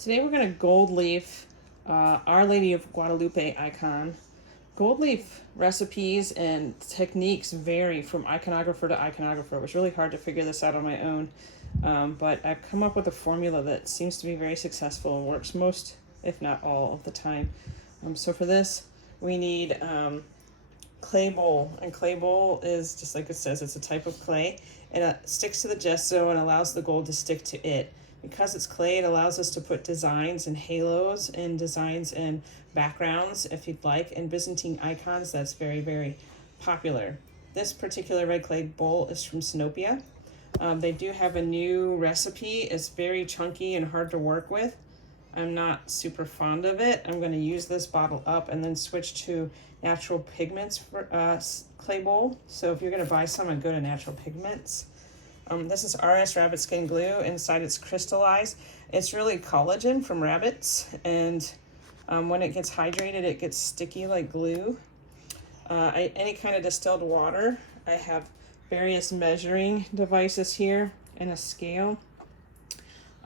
Today we're going to gold leaf Our Lady of Guadalupe icon. Gold leaf recipes and techniques vary from iconographer to iconographer. It was really hard to figure this out on my own, but I've come up with a formula that seems to be very successful and works most, if not all, of the time. So for this, we need clay bowl, and clay bowl is just like it says, it's a type of clay, and it sticks to the gesso and allows the gold to stick to it. Because it's clay, it allows us to put designs and halos and designs and backgrounds, if you'd like, and Byzantine icons. That's very, very popular. This particular red clay bowl is from Sinopia. They do have a new recipe. It's very chunky and hard to work with. I'm not super fond of it. I'm going to use this bottle up and then switch to natural pigments for clay bowl. So if you're going to buy some, I'd go to natural pigments. This is RS rabbit skin glue. Inside it's crystallized. It's really collagen from rabbits, and when it gets hydrated, it gets sticky like glue. Any kind of distilled water. I have various measuring devices here and a scale.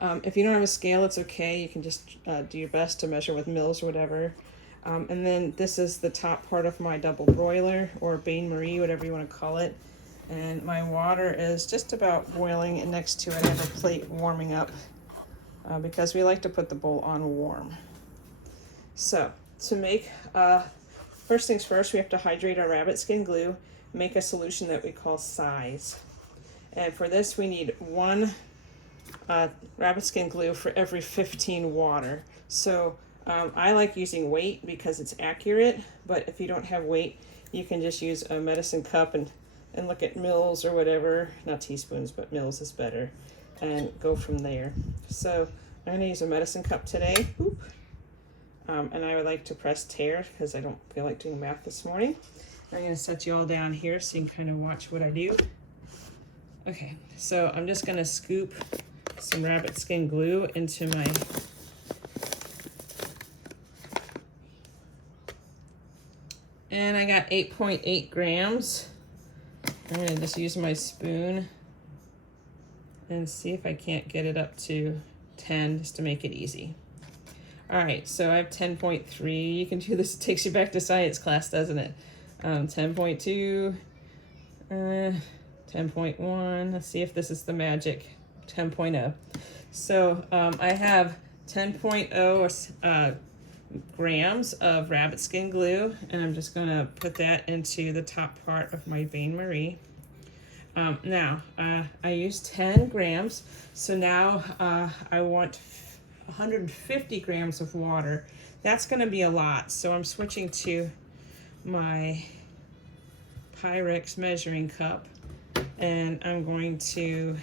If you don't have a scale, it's okay. You can just do your best to measure with mils or whatever. And then this is the top part of my double broiler, or bain marie, whatever you want to call it. And my water is just about boiling, and next to it I have a plate warming up because we like to put the bowl on warm. So to make, first things first, we have to hydrate our rabbit skin glue, make a solution that we call size. And for this we need 1 rabbit skin glue for every 15 water. So I like using weight because it's accurate, but if you don't have weight, you can just use a medicine cup and look at mils or whatever, not teaspoons, but mils is better, and go from there. So I'm going to use a medicine cup today. And I would like to press tare because I don't feel like doing math this morning. I'm going to set you all down here so you can kind of watch what I do. Okay, so I'm just going to scoop some rabbit skin glue into my and I got 8.8 grams. I'm going to just use my spoon and see if I can't get it up to 10 just to make it easy. All right, so I have 10.3. You can do this. It takes you back to science class, doesn't it? 10.2, 10.1. Let's see if this is the magic. 10.0. So I have 10.0 grams of rabbit skin glue, and I'm just going to put that into the top part of my bain marie. Now I used 10 grams, so now I want 150 grams of water. That's going to be a lot, so I'm switching to my Pyrex measuring cup, and I'm going to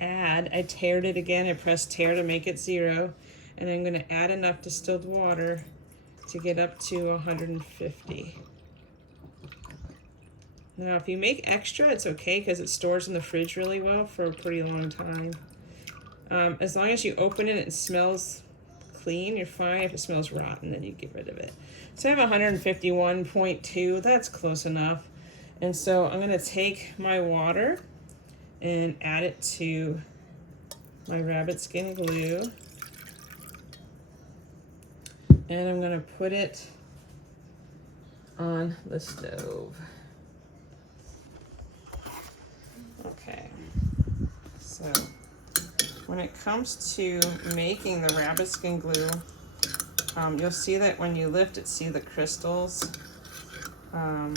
add, I tared it again, I pressed tare to make it 0, and I'm going to add enough distilled water to get up to 150. Now if you make extra, it's okay because it stores in the fridge really well for a pretty long time. As long as you open it and it smells clean, you're fine. If it smells rotten, then you get rid of it. So I have 151.2, that's close enough. And so I'm going to take my water and add it to my rabbit skin glue. And I'm going to put it on the stove. Okay, so when it comes to making the rabbit skin glue, you'll see that when you lift it, see the crystals. You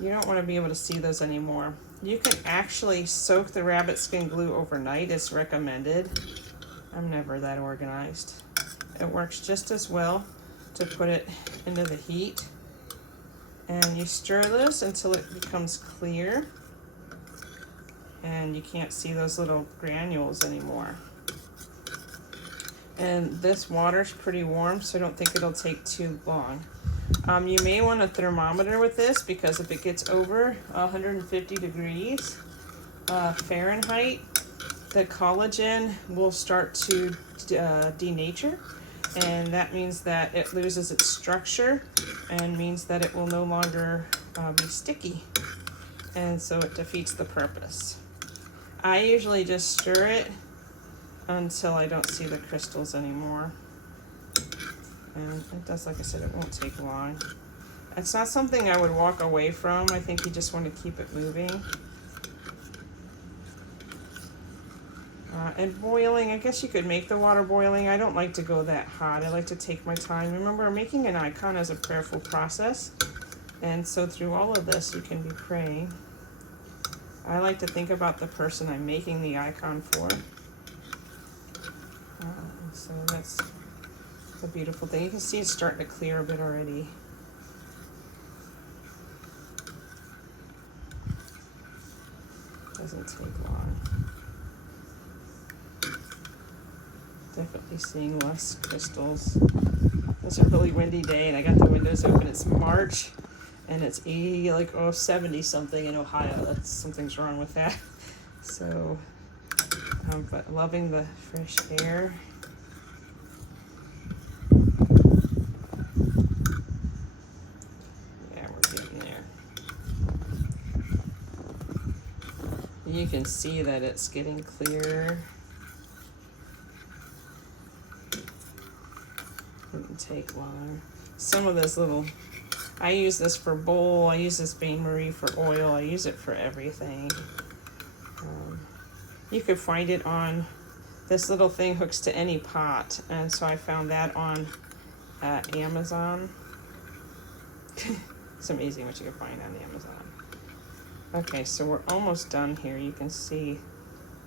don't want to be able to see those anymore. You can actually soak the rabbit skin glue overnight. It's recommended. I'm never that organized. It works just as well to put it into the heat. And you stir this until it becomes clear. And you can't see those little granules anymore. And this water's pretty warm, so I don't think it'll take too long. You may want a thermometer with this because if it gets over 150 degrees Fahrenheit, the collagen will start to denature, and that means that it loses its structure and means that it will no longer be sticky, and so it defeats the purpose. I usually just stir it until I don't see the crystals anymore. And it does, like I said, it won't take long. It's not something I would walk away from. I think you just want to keep it moving. And boiling, I guess you could make the water boiling. I don't like to go that hot. I like to take my time. Remember, making an icon is a prayerful process. And so through all of this, you can be praying. I like to think about the person I'm making the icon for. So that's a beautiful thing. You can see it's starting to clear a bit already. Doesn't take long. Definitely seeing less crystals. It's a really windy day and I got the windows open. It's March and it's 80, like 70 something in Ohio. That's something's wrong with that. So, but loving the fresh air. Yeah, we're getting there. You can see that it's getting clearer. Wouldn't take long. Some of this little, I use this for Bole, I use this Bain Marie for oil, I use it for everything. You could find it on, this little thing hooks to any pot, and so I found that on Amazon. It's amazing what you can find on Amazon. Okay, so we're almost done here. You can see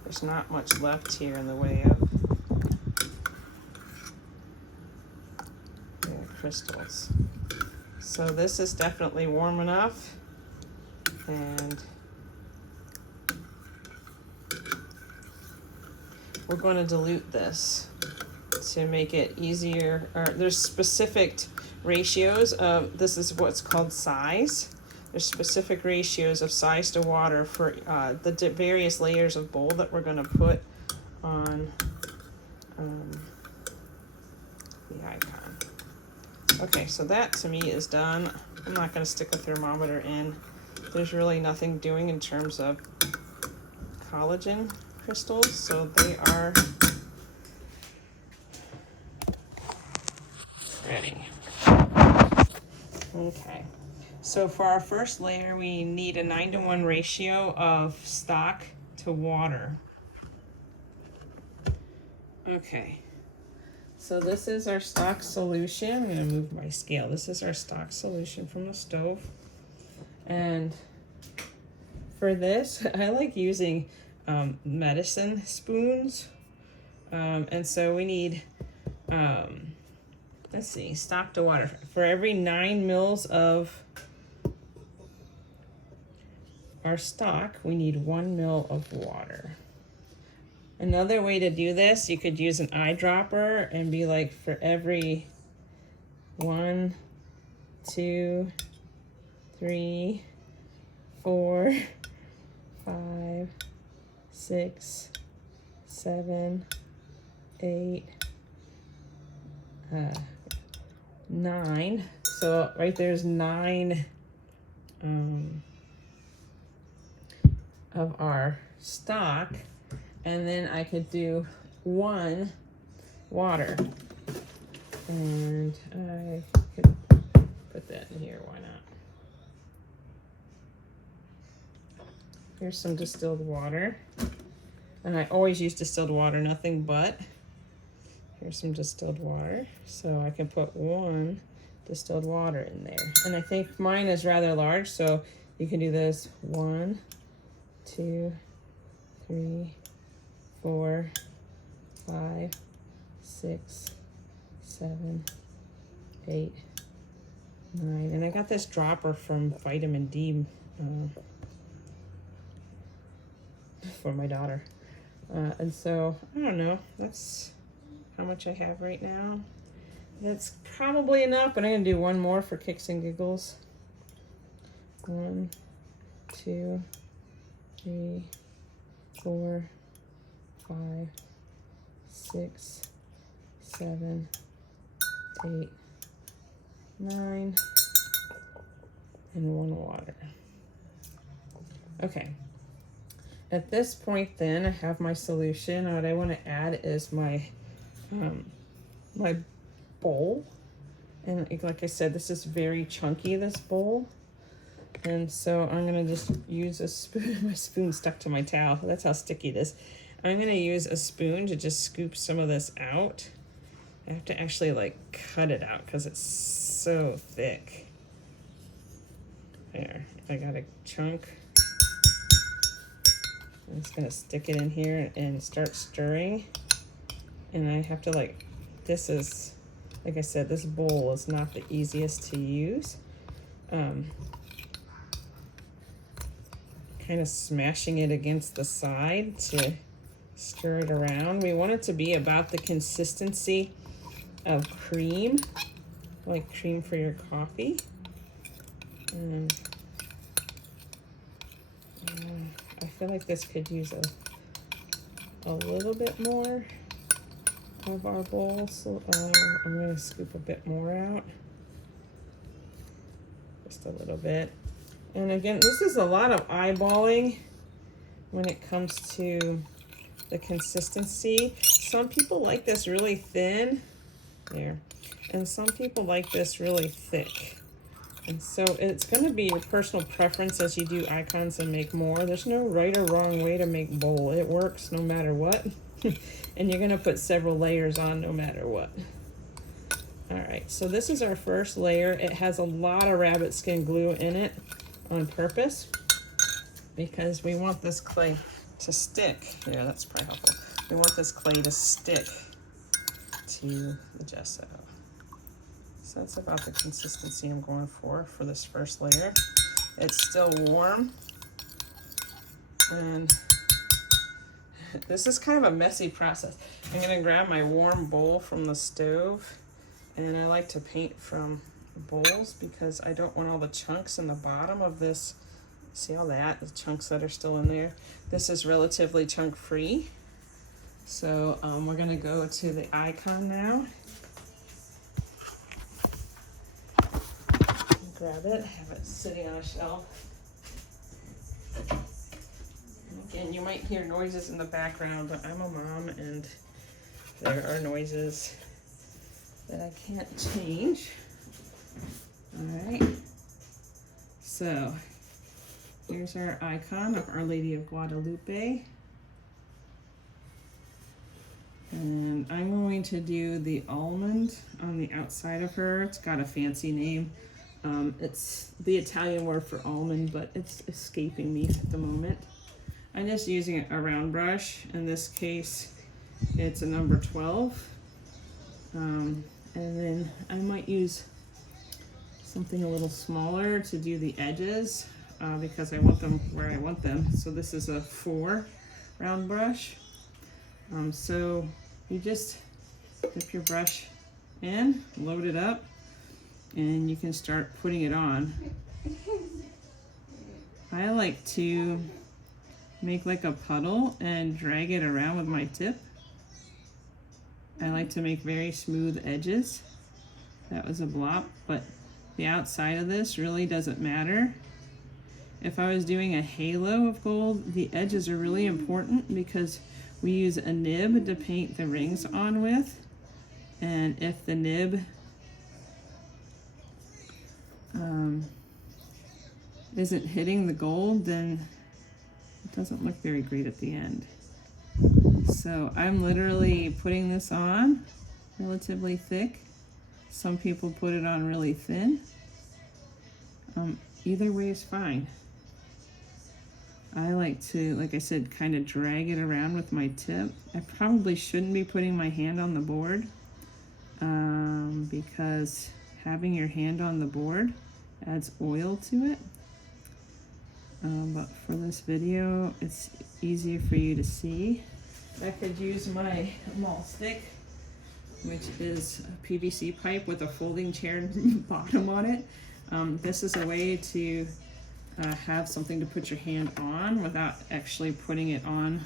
there's not much left here in the way of crystals. So this is definitely warm enough, and we're going to dilute this to make it easier. There's specific ratios of, this is what's called size. There's specific ratios of size to water for the various layers of bowl that we're going to put on the icon. Okay, so that to me is done. I'm not going to stick a thermometer in. There's really nothing doing in terms of collagen crystals, so they are ready. Okay, so for our first layer, we need a 9-to-1 ratio of stock to water. Okay. So this is our stock solution. I'm going to move my scale. This is our stock solution from the stove. And for this, I like using medicine spoons. And so we need, let's see, stock to water. For every 9 mils of our stock, we need 1 mil of water. Another way to do this, you could use an eyedropper and be like, for every 1, 2, 3, 4, 5, 6, 7, 8, 9. So right there's 9 of our stock. And then I could do 1 water. And I could put that in here, why not? Here's some distilled water. And I always use distilled water, nothing but. Here's some distilled water. So I can put 1 distilled water in there. And I think mine is rather large, so you can do this 1, 2, 3, 4, 5, 6, 7, 8, 9. And I got this dropper from Vitamin D for my daughter. And so, I don't know, that's how much I have right now. That's probably enough, but I'm going to do 1 more for kicks and giggles. 1, 2, 3, 4, 5, 6, 7, 8, 9, and 1 water. Okay, At this point then, I have my solution. What I want to add is my my bowl. And like I said, this is very chunky, this bowl. And so I'm gonna just use a spoon. My spoon stuck to my towel. That's how sticky it is. I'm gonna use a spoon to just scoop some of this out. I have to actually like cut it out because it's so thick. There, I got a chunk. I'm just gonna stick it in here and start stirring. And I have to like, this is, like I said, this bowl is not the easiest to use. Kind of smashing it against the side to stir it around. We want it to be about the consistency of cream, like cream for your coffee. And I feel like this could use a little bit more of our bowl, so I'm going to scoop a bit more out, just a little bit. And again, this is a lot of eyeballing when it comes to the consistency. Some people like this really thin, there, and some people like this really thick. And so it's going to be your personal preference as you do icons and make more. There's no right or wrong way to make bowl. It works no matter what. And you're going to put several layers on no matter what. All right, so this is our first layer. It has a lot of rabbit skin glue in it on purpose because we want this clay to stick. Yeah, that's probably helpful. We want this clay to stick to the gesso. So that's about the consistency I'm going for this first layer. It's still warm. And this is kind of a messy process. I'm gonna grab my warm bowl from the stove, and I like to paint from bowls because I don't want all the chunks in the bottom of this. See all that, the chunks that are still in there. This is relatively chunk free. So we're gonna go to the icon now. Grab it, have it sitting on a shelf. Again, you might hear noises in the background, but I'm a mom and there are noises that I can't change. All right, so here's our icon of Our Lady of Guadalupe. And I'm going to do the almond on the outside of her. It's got a fancy name. It's the Italian word for almond, but it's escaping me at the moment. I'm just using a round brush. In this case, it's a number 12. And then I might use something a little smaller to do the edges because I want them where I want them. So this is a 4 round brush. So you just dip your brush in, load it up, and you can start putting it on. I like to make like a puddle and drag it around with my tip. I like to make very smooth edges. That was a blop, but the outside of this really doesn't matter. If I was doing a halo of gold, the edges are really important because we use a nib to paint the rings on with. And if the nib isn't hitting the gold, then it doesn't look very great at the end. So I'm literally putting this on relatively thick. Some people put it on really thin. Either way is fine. I like to, like I said, kind of drag it around with my tip. I probably shouldn't be putting my hand on the board because having your hand on the board adds oil to it. But for this video, it's easier for you to see. I could use my mall stick, which is a PVC pipe with a folding chair bottom on it. This is a way to have something to put your hand on without actually putting it on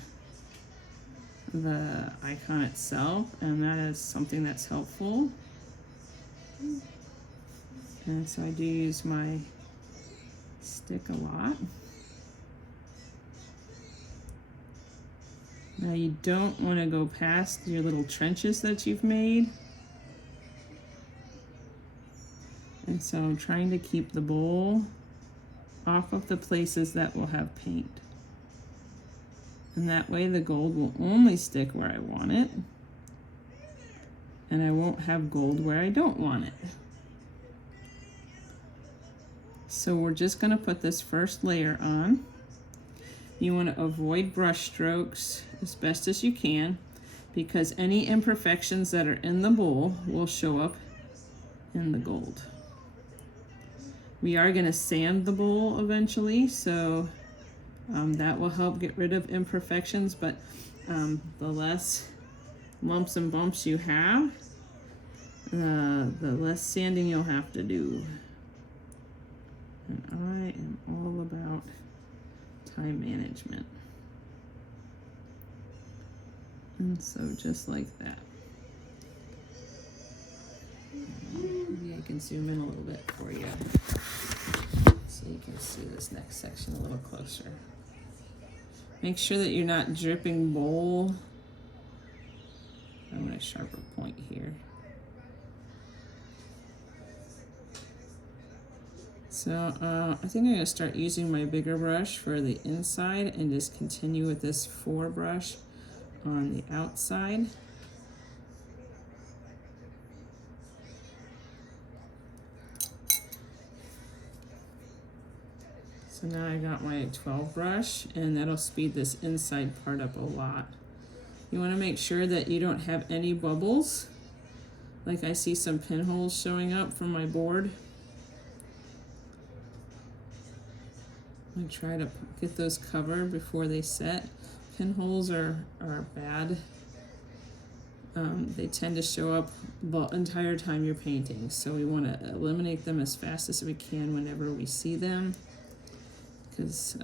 the icon itself, and that is something that's helpful. And so I do use my stick a lot. Now you don't want to go past your little trenches that you've made. And so I'm trying to keep the bowl off of the places that will have paint. And that way the gold will only stick where I want it. And I won't have gold where I don't want it. So we're just going to put this first layer on. You want to avoid brush strokes as best as you can, because any imperfections that are in the bowl will show up in the gold. We are going to sand the bowl eventually, so that will help get rid of imperfections, but the less lumps and bumps you have, the less sanding you'll have to do. And I am all about time management. And so just like that. Maybe I can zoom in a little bit for you so you can see this next section a little closer. Make sure that you're not dripping bowl. I want a sharper point here. So I think I'm going to start using my bigger brush for the inside and just continue with this 4 brush on the outside. So now I got my 12 brush, and that'll speed this inside part up a lot. You want to make sure that you don't have any bubbles. Like I see some pinholes showing up from my board. I try to get those covered before they set. Pinholes are bad. They tend to show up the entire time you're painting, so we want to eliminate them as fast as we can whenever we see them, because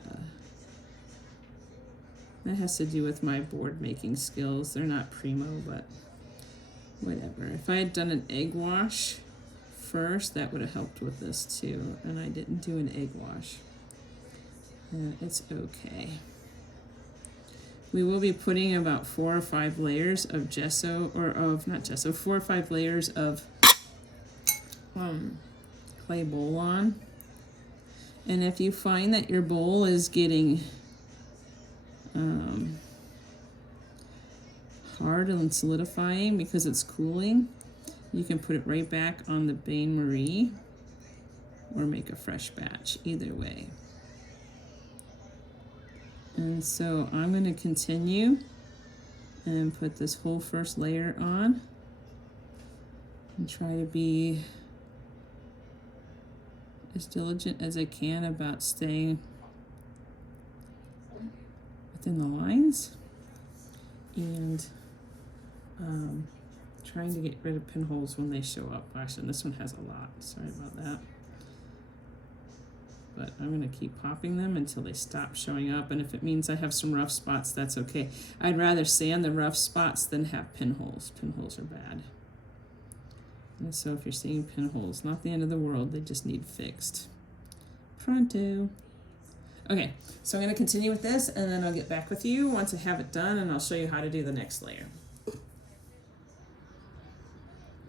that has to do with my board making skills. They're not primo, but whatever. If I had done an egg wash first, that would have helped with this too, and I didn't do an egg wash. It's okay. We will be putting about 4 or 5 layers of gesso, or of, not gesso, 4 or 5 layers of clay bowl on. And if you find that your bowl is getting hard and solidifying because it's cooling, you can put it right back on the Bain Marie or make a fresh batch, either way. And so I'm going to continue and put this whole first layer on and try to be as diligent as I can about staying within the lines and trying to get rid of pinholes when they show up. Actually, this one has a lot. Sorry about that. But I'm going to keep popping them until they stop showing up, and if it means I have some rough spots, that's okay. I'd rather sand the rough spots than have pinholes. Pinholes are bad. And so if you're seeing pinholes, not the end of the world, they just need fixed. Pronto. Okay, so I'm going to continue with this, and then I'll get back with you once I have it done, and I'll show you how to do the next layer.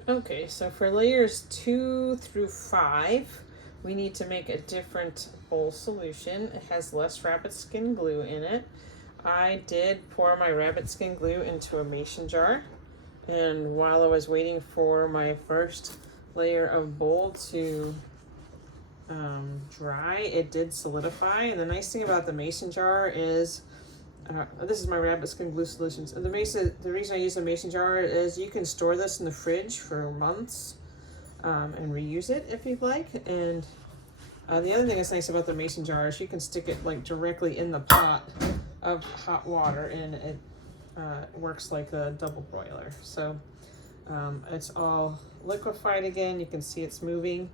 Okay, so for layers 2 through 5, we need to make a different bowl solution. It has less rabbit skin glue in it. I did pour my rabbit skin glue into a mason jar, and while I was waiting for my first layer of bowl to dry, it did solidify. And the nice thing about the mason jar is, this is my rabbit skin glue solutions. And the reason I use a mason jar is you can store this in the fridge for months. And reuse it if you'd like. And the other thing that's nice about the mason jar is you can stick it like directly in the pot of hot water, and it works like a double broiler. So it's all liquefied again. You can see it's moving.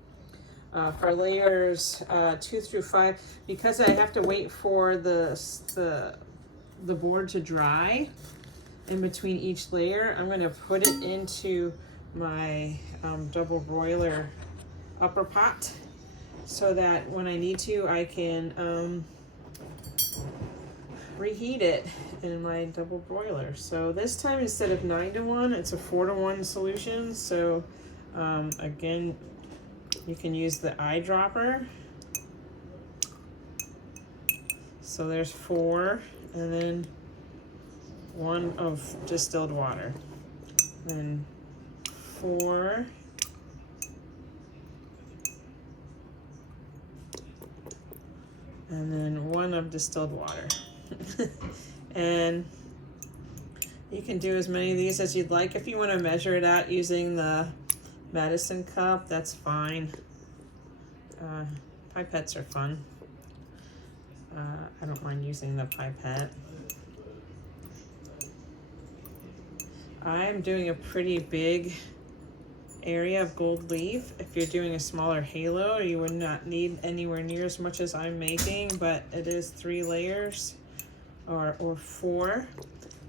For layers 2 through 5, because I have to wait for the board to dry in between each layer, I'm going to put it into my double broiler upper pot so that when I need to, I can reheat it in my double broiler. So this time, instead of 9-to-1, it's a 4-to-1 solution. So again, you can use the eyedropper. So there's 4, and then 1 of distilled water. Then 4. And then 1 of distilled water. And you can do as many of these as you'd like. If you want to measure it out using the medicine cup, that's fine. Pipettes are fun. I don't mind using the pipette. I'm doing a pretty big area of gold leaf. If you're doing a smaller halo, you would not need anywhere near as much as I'm making, but it is 3 layers or 4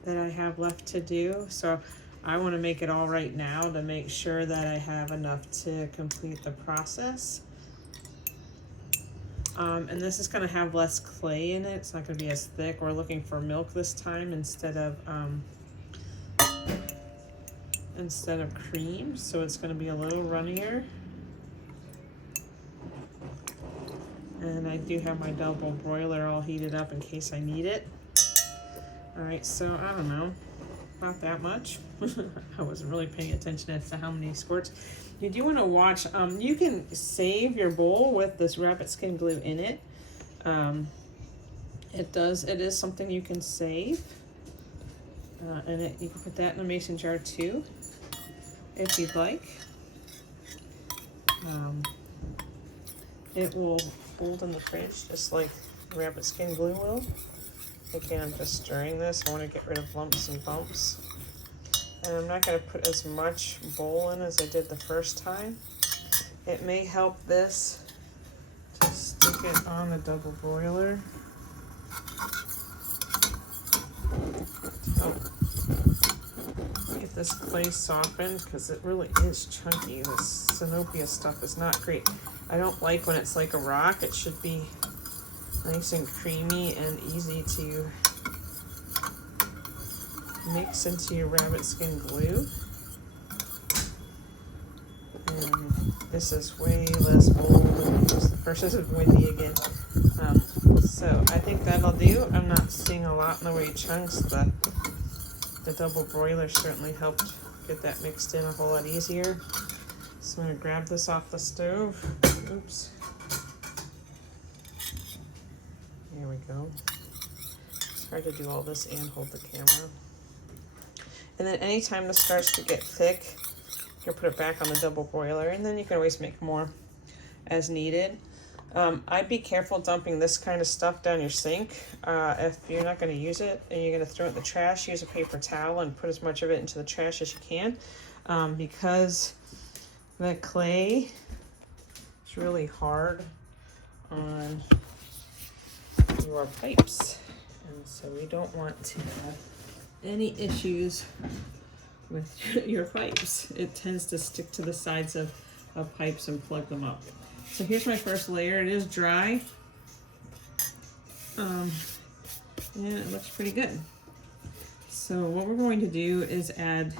that I have left to do. So I want to make it all right now to make sure that I have enough to complete the process. And this is going to have less clay in it. It's not going to be as thick. We're looking for milk this time instead of cream, so it's going to be a little runnier. And I do have my double broiler all heated up in case I need it. All right, so I don't know, not that much. I wasn't really paying attention as to how many squirts. You do want to watch, you can save your bowl with this rabbit skin glue in it. It is something you can save. And you can put that in a mason jar too, if you'd like. It will hold in the fridge just like rabbit skin glue will. Again, I'm just stirring this. I want to get rid of lumps and bumps. And I'm not going to put as much bowl in as I did the first time. It may help this to stick it on the double broiler. Get this clay softened because it really is chunky. This Sinopia stuff is not great. I don't like when it's like a rock. It should be nice and creamy and easy to mix into your rabbit skin glue. And this is way less bold than the first. This is windy again. So I think that'll do. I'm not seeing a lot in the way of chunks. The double broiler certainly helped get that mixed in a whole lot easier. So I'm going to grab this off the stove. Oops. There we go. It's hard to do all this and hold the camera. And then anytime this starts to get thick, you can put it back on the double broiler, and then you can always make more as needed. I'd be careful dumping this kind of stuff down your sink. If you're not going to use it and you're going to throw it in the trash, use a paper towel and put as much of it into the trash as you can, because the clay is really hard on your pipes, and so we don't want to have any issues with your pipes. It tends to stick to the sides of pipes and plug them up. So here's my first layer. It is dry, and it looks pretty good. So what we're going to do is add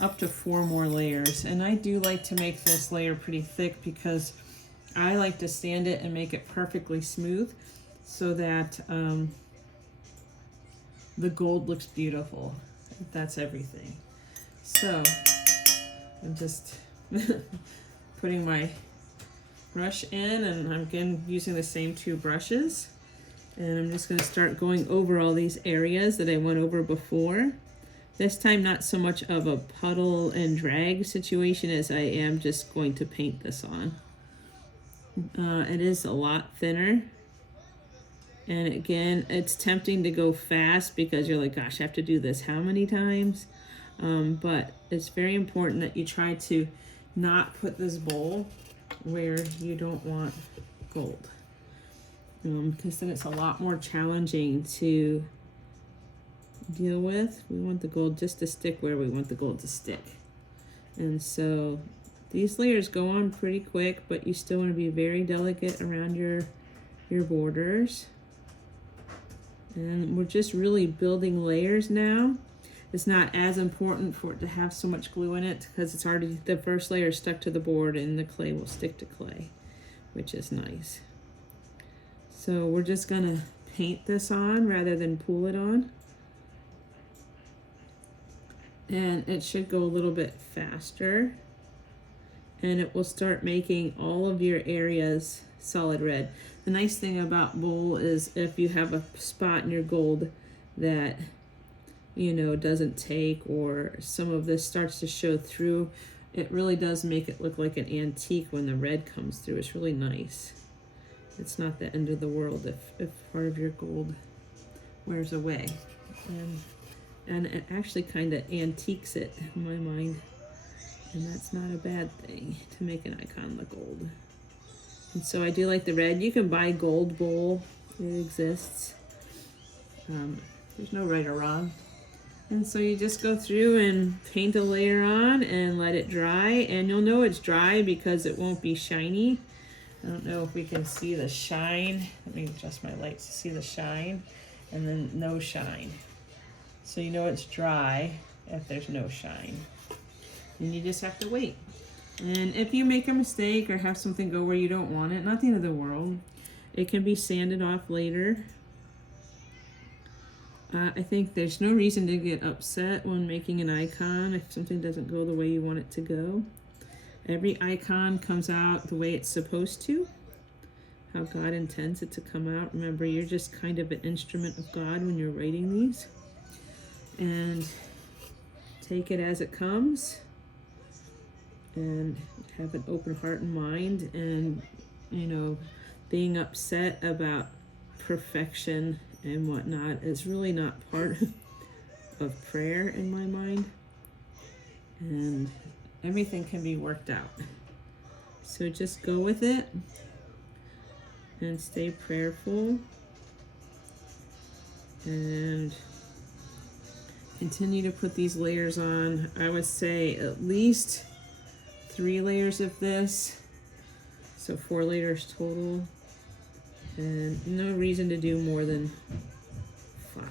up to 4 more layers. And I do like to make this layer pretty thick because I like to sand it and make it perfectly smooth so that the gold looks beautiful. That's everything. So I'm just putting my brush in, and I'm again using the same 2 brushes, and I'm just going to start going over all these areas that I went over before. This time not so much of a puddle and drag situation as I am just going to paint this on. It is a lot thinner, and again it's tempting to go fast because you're like, gosh, I have to do this how many times? But it's very important that you try to not put this bowl where you don't want gold, because then it's a lot more challenging to deal with. We want the gold just to stick where we want the gold to stick. And so these layers go on pretty quick, but you still want to be very delicate around your borders. And we're just really building layers now. It's not as important for it to have so much glue in it because it's already, the first layer is stuck to the board and the clay will stick to clay, which is nice. So we're just gonna paint this on rather than pull it on. And it should go a little bit faster. And it will start making all of your areas solid red. The nice thing about Bole is if you have a spot in your gold that, you know, doesn't take, or some of this starts to show through, it really does make it look like an antique when the red comes through. It's really nice. It's not the end of the world if part of your gold wears away. And it actually kind of antiques it in my mind. And that's not a bad thing to make an icon look gold. And so I do like the red. You can buy gold Bole. It exists. There's no right or wrong. And so you just go through and paint a layer on and let it dry. And you'll know it's dry because it won't be shiny. I don't know if we can see the shine. Let me adjust my lights to see the shine. And then no shine. So you know it's dry if there's no shine. And you just have to wait. And if you make a mistake or have something go where you don't want it, not the end of the world. It can be sanded off later. I think there's no reason to get upset when making an icon if something doesn't go the way you want it to go. Every icon comes out the way it's supposed to, how God intends it to come out. Remember, you're just kind of an instrument of God when you're writing these. And take it as it comes and have an open heart and mind. And, you know, being upset about perfection and whatnot is really not part of prayer in my mind. And everything can be worked out. So just go with it and stay prayerful and continue to put these layers on. I would say at least 3 layers of this, so 4 layers total, and no reason to do more than 5.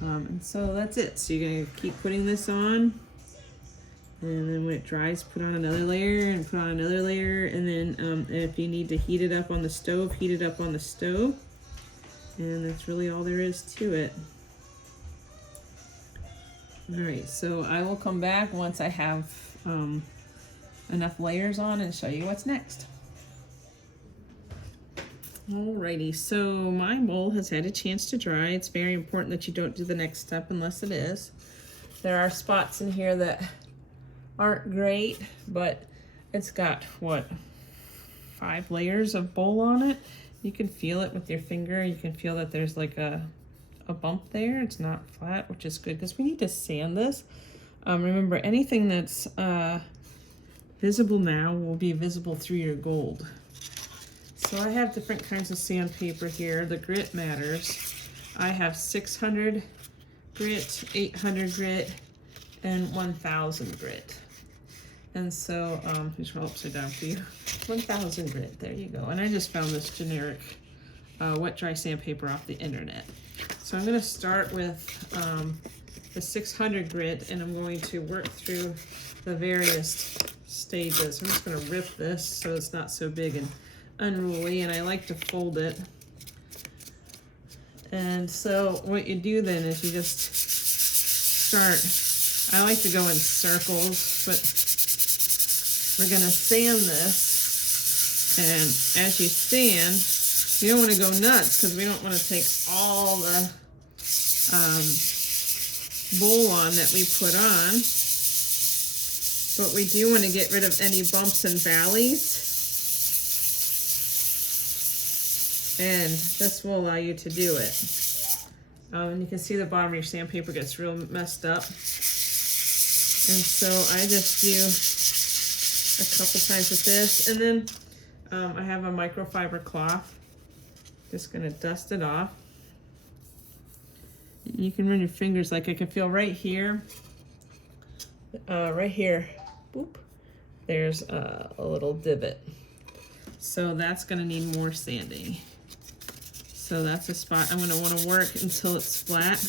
And so that's it. So you're gonna keep putting this on, and then when it dries, put on another layer and put on another layer, and then if you need to heat it up on the stove, heat it up on the stove, and that's really all there is to it. All right, so I will come back once I have enough layers on and show you what's next. Alrighty, so my Bole has had a chance to dry. It's very important that you don't do the next step unless it is. There are spots in here that aren't great, but it's got, what, 5 layers of Bole on it. You can feel it with your finger. You can feel that there's like a bump there. It's not flat, which is good because we need to sand this. Remember, anything that's visible now will be visible through your gold. So I have different kinds of sandpaper here. The grit matters. I have 600 grit, 800 grit, and 1000 grit. And so, just roll upside down for you. 1000 grit, there you go. And I just found this generic wet dry sandpaper off the internet. So I'm going to start with the 600 grit, and I'm going to work through the various stages. I'm just going to rip this so it's not so big and unruly, and I like to fold it. And so what you do then is you just start, I like to go in circles, but we're going to sand this, and as you sand, you don't want to go nuts because we don't want to take all the Bole on that we put on, but we do want to get rid of any bumps and valleys, and this will allow you to do it. And you can see the bottom of your sandpaper gets real messed up, and so I just do a couple times with this, and then I have a microfiber cloth. Just gonna dust it off. You can run your fingers, like I can feel right here, boop, there's a little divot. So that's gonna need more sanding. So that's a spot I'm going to want to work until it's flat.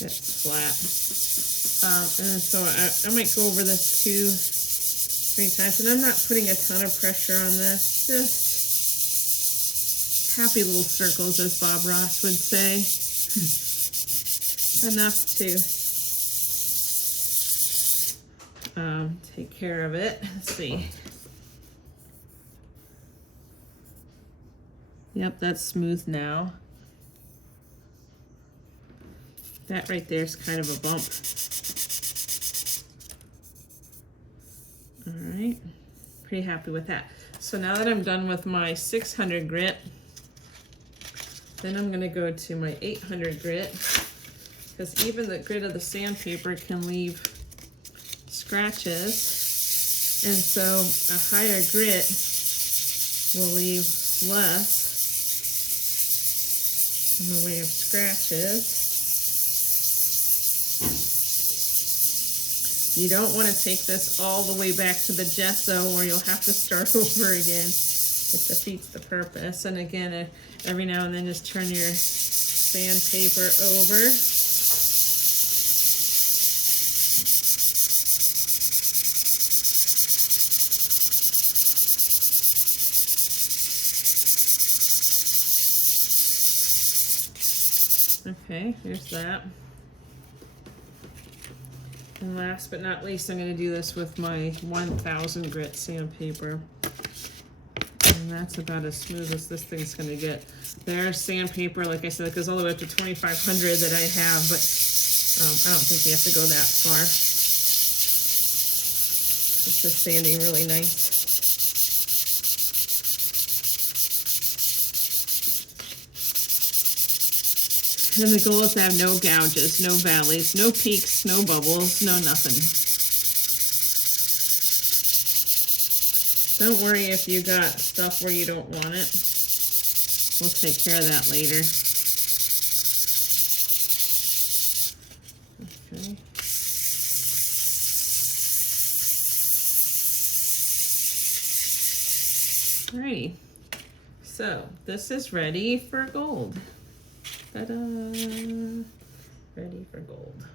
It's flat. And so I might go over this 2-3 times, and I'm not putting a ton of pressure on this, just happy little circles, as Bob Ross would say. Enough to take care of it. Let's see. Yep, that's smooth now. That right there is kind of a bump. All right, pretty happy with that. So now that I'm done with my 600 grit, then I'm gonna go to my 800 grit, because even the grit of the sandpaper can leave scratches. And so a higher grit will leave less in the way of scratches. You don't want to take this all the way back to the gesso, or you'll have to start over again. It defeats the purpose. And again, every now and then just turn your sandpaper over. Okay, here's that. And last but not least, I'm going to do this with my 1000 grit sandpaper. And that's about as smooth as this thing's going to get. There's sandpaper, like I said, it goes all the way up to 2500 that I have, but I don't think you have to go that far. It's just sanding really nice. And the goal is to have no gouges, no valleys, no peaks, no bubbles, no nothing. Don't worry if you got stuff where you don't want it. We'll take care of that later. Okay. Alrighty. So this is ready for gold. Ta-da! Ready for gold.